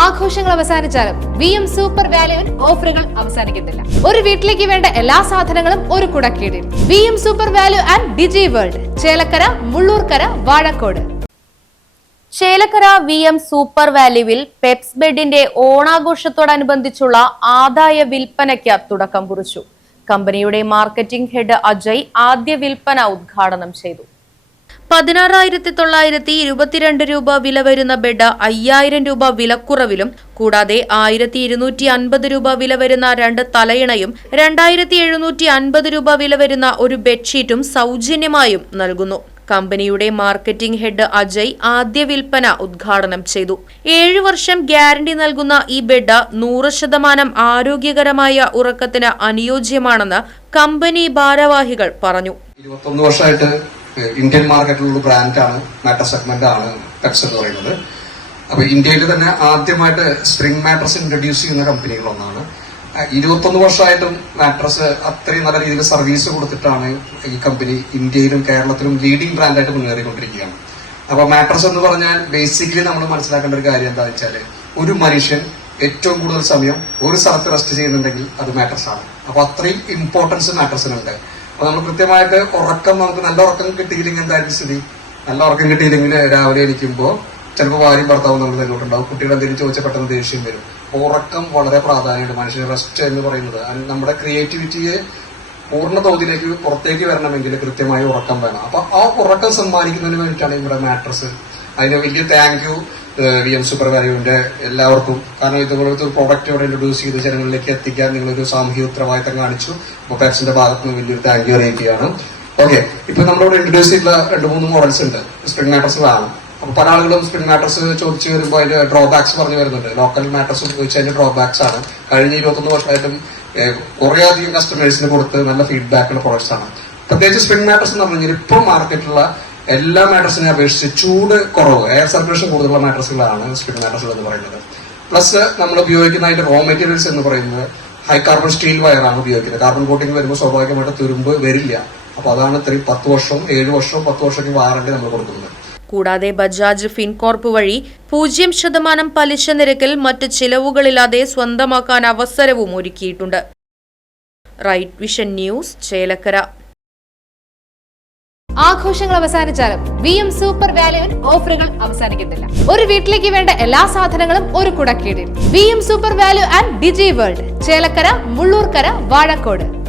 ആഘോഷങ്ങൾ അവസാനിച്ചാലും VM super വാല്യുവിൽ ഓഫറുകൾ അവസാനിക്കുന്നില്ല. ഒരു വീട്ടിലേക്ക് വേണ്ട എല്ലാ സാധനങ്ങളും ഒരു കുടക്കീഴിൽ. VM super value and digi world, Chelakkara, Mullurkara, Vazhakode. Chelakkara VM super വാല്യുവിൽ പെപ്സ് ബെഡിന്റെ ഓണാഘോഷത്തോടനുബന്ധിച്ചുള്ള ആദായ വിൽപ്പനയ്ക്ക് തുടക്കം കുറിച്ചു. കമ്പനിയുടെ മാർക്കറ്റിംഗ് ഹെഡ് അജയ് ആദ്യ വിൽപ്പന ഉദ്ഘാടനം ചെയ്തു. 16,922 രൂപ വില വരുന്ന ബെഡ് 5,000 രൂപ വിലക്കുറവിലും, കൂടാതെ 1,250 രൂപ വില വരുന്ന 2 തലയിണയും 2,750 രൂപ വില വരുന്ന ഒരു ബെഡ്ഷീറ്റും സൗജന്യമായും നൽകുന്നു. കമ്പനിയുടെ മാർക്കറ്റിംഗ് ഹെഡ് അജയ് ആദ്യ വിൽപ്പന ഉദ്ഘാടനം ചെയ്തു. 7 വർഷം ഗ്യാരണ്ടി നൽകുന്ന ഈ ബെഡ് 100% ആരോഗ്യകരമായ ഉറക്കത്തിന് അനുയോജ്യമാണെന്ന് കമ്പനി ഭാരവാഹികൾ പറഞ്ഞു. 21 വർഷമായിട്ട് ഇന്ത്യൻ മാർക്കറ്റിലുള്ള ബ്രാൻഡാണ്, മാട്രസ് സെഗ്മെന്റ് ആണ് പെപ്സ് എന്ന് പറയുന്നത്. അപ്പൊ ഇന്ത്യയിൽ തന്നെ ആദ്യമായിട്ട് സ്പ്രിംഗ് മാട്രസ് ഇൻട്രൊഡ്യൂസ് ചെയ്യുന്ന കമ്പനികളൊന്നാണ്. 21 വർഷമായിട്ടും മാട്രസ് അത്രയും നല്ല രീതിയിൽ സർവീസ് കൊടുത്തിട്ടാണ് ഈ കമ്പനി ഇന്ത്യയിലും കേരളത്തിലും ലീഡിംഗ് ബ്രാൻഡായിട്ട് മുന്നേറിക്കൊണ്ടിരിക്കുകയാണ്. അപ്പൊ മാട്രസ് എന്ന് പറഞ്ഞാൽ ബേസിക്കലി നമ്മൾ മനസ്സിലാക്കേണ്ട ഒരു കാര്യം എന്താണെന്ന് വെച്ചാൽ, ഒരു മനുഷ്യൻ ഏറ്റവും കൂടുതൽ സമയം ഒരു സ്ഥലത്ത് റെസ്റ്റ് ചെയ്യുന്നുണ്ടെങ്കിൽ അത് മാട്രസ് ആണ്. അപ്പൊ അത്രയും ഇമ്പോർട്ടൻസ് മാട്രസിനുണ്ട്. അപ്പൊ നമ്മൾ കൃത്യമായിട്ട് ഉറക്കം, നമുക്ക് നല്ല ഉറക്കം കിട്ടിയില്ലെങ്കിൽ എന്തായിരിക്കും സ്ഥിതി? നല്ല ഉറക്കം കിട്ടിയില്ലെങ്കിൽ രാവിലെ ഇരിക്കുമ്പോൾ ചിലപ്പോൾ ഭാര്യയും ഭർത്താവും നമ്മൾ തന്നോട്ടുണ്ടാവും. കുട്ടികൾ എന്തെങ്കിലും ചോദിച്ചാൽ പെട്ടെന്ന് ദേഷ്യം വരും. ഉറക്കം വളരെ പ്രാധാന്യമുണ്ട്. മനുഷ്യന് റെസ്റ്റ് എന്ന് പറയുന്നത് നമ്മുടെ ക്രിയേറ്റിവിറ്റിയെ പൂർണ്ണ തോതിലേക്ക് പുറത്തേക്ക് വരണമെങ്കിൽ കൃത്യമായി ഉറക്കം വേണം. അപ്പൊ ആ ഉറക്കം സമ്മാനിക്കുന്നതിന് വേണ്ടിയിട്ടാണ് ഇവിടെ മാട്രസ്. അതിന് വലിയ താങ്ക് യു VM സൂപ്പർ വാല്യുവിന്റെ എല്ലാവർക്കും. കാരണം ഇതുപോലത്തെ ഒരു പ്രോഡക്റ്റ് ഇവിടെ ഇൻട്രൊഡ്യൂസ് ചെയ്ത് ജനങ്ങളിലേക്ക് എത്തിക്കാൻ നിങ്ങളൊരു സാമൂഹിക ഉത്തരവാദിത്തം കാണിച്ചു. അപ്പൊ പെപ്സിന്റെ ഭാഗത്ത് നിന്ന് വലിയൊരു താങ്ക് യു അറിയിക്കുകയാണ്. ഓക്കെ, ഇപ്പൊ നമ്മളിവിടെ ഇൻട്രൊഡ്യൂസ് ചെയ്തിട്ടുള്ള 2-3 മോഡൽസ് ഉണ്ട് സ്പ്രിംഗ് മാട്രസുകളാണ്. അപ്പൊ പല ആളുകളും സ്പ്രിംഗ് മാട്രസ് ചോദിച്ചു വരുമ്പോൾ അതിന്റെ ഡ്രോബാക്സ് പറഞ്ഞു വരുന്നുണ്ട്. ലോക്കൽ മാട്രസ് ഉപയോഗിച്ച് അതിന്റെ ഡ്രോബാക്സ് ആണ്. കഴിഞ്ഞ 21 വർഷമായിട്ടും കുറെ അധികം കസ്റ്റമേഴ്സിന് കൊടുത്ത് നല്ല ഫീഡ്ബാക്ക് ഉള്ള പ്രോഡക്ട്സ് ആണ്. പ്രത്യേകിച്ച് സ്പ്രിംഗ് മാട്രസ് എന്ന് പറഞ്ഞു കഴിഞ്ഞാൽ ഇപ്പോൾ മാർക്കറ്റിലുള്ള എല്ലാ മാട്രസിനെ അപേക്ഷിച്ച് ചൂട് കുറവ്, എയർ സർക്കുലേഷൻ കൂടുതലുള്ള മാട്രസുകളാണ് സ്പ്രിംഗ് മാട്രസുകൾ എന്ന് പറയുന്നത്. പ്ലസ് നമ്മൾ ഉപയോഗിക്കുന്ന അതിന്റെ റോ മെറ്റീരിയൽസ് എന്ന് പറയുന്നത് ഹൈ കാർബൺ സ്റ്റീൽ വയറാണ് ഉപയോഗിക്കുന്നത്. കാർബൺ കോട്ടിംഗ് വരുമ്പോൾ സ്വാഭാവികമായിട്ട് തുരുമ്പ് വരില്ല. അപ്പൊ അതാണ് ഇത്രയും 10 വർഷം 7 വർഷം 10 വർഷത്തേക്ക് വാറണ്ടി നമ്മൾ കൊടുക്കുന്നത്. കൂടാതെ ബജാജ് ഫിൻകോർപ്പ് വഴി 0% പലിശ നിരക്കിൽ മറ്റ് ചിലവുകളില്ലാതെ സ്വന്തമാക്കാൻ അവസരവും ഒരുക്കിയിട്ടുണ്ട്. Right vision news, Chelakkara. ആഘോഷങ്ങൾ അവസാനിച്ചാലും VM സൂപ്പർ വാല്യുവിൽ ഓഫറുകൾ അവസാനിക്കുന്നില്ല. ഒരു വീട്ടിലേക്ക് വേണ്ട എല്ലാ സാധനങ്ങളും ഒരു കുടക്കീഴിൽ. VM super value and digi world, Chelakkara, Mullurkara, Vazhakkode.